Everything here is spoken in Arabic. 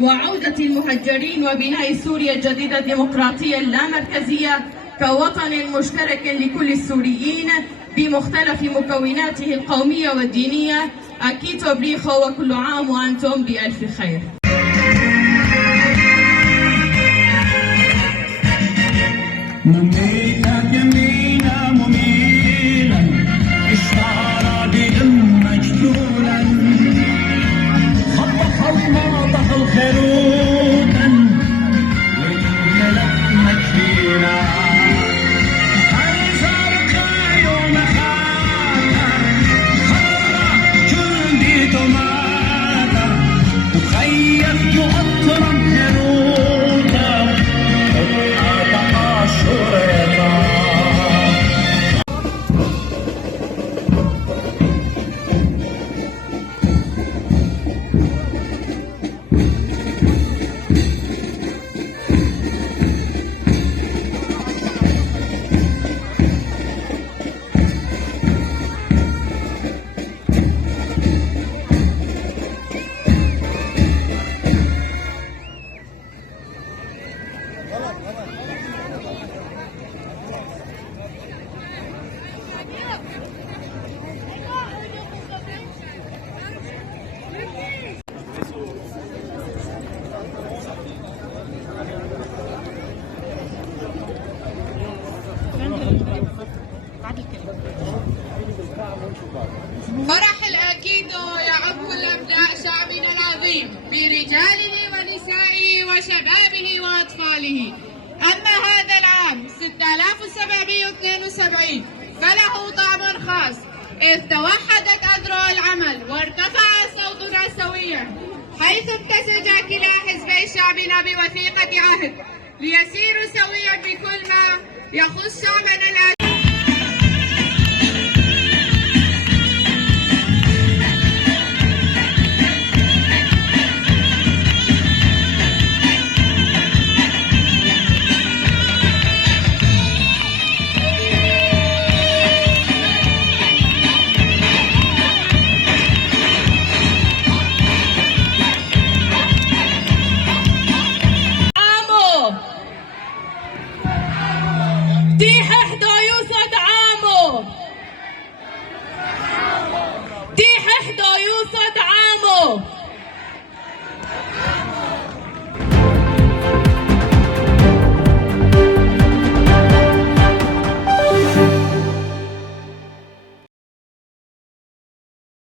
وعودة المهجرين وبناء سوريا الجديدة الديمقراطية اللامركزية كوطن مشترك لكل السوريين بمختلف مكوناته القومية والدينية. أكيتو بريخو، وكل عام وأنتم بألف خير. مميلا جميلا مميلا اشتهر بهم مجدولا خطف الماضح الخروطا لجملت مكفينا هيزارك يوم خاتا خطر جلدي تماتا وخيف يؤطرا خروطا فرح الأكيتو يعم كل أبناء شعبنا العظيم برجاله ونسائه وشبابه وأطفاله. أما هذا العام 6772 فله طعم خاص، إذ توحدت أذرع العمل وارتفع صوتنا سويا، حيث امتزج كلا حزبي شعبنا بوثيقة عهد ليسيروا سويا بكل ما يخص شعبنا. تيح حدو يوسف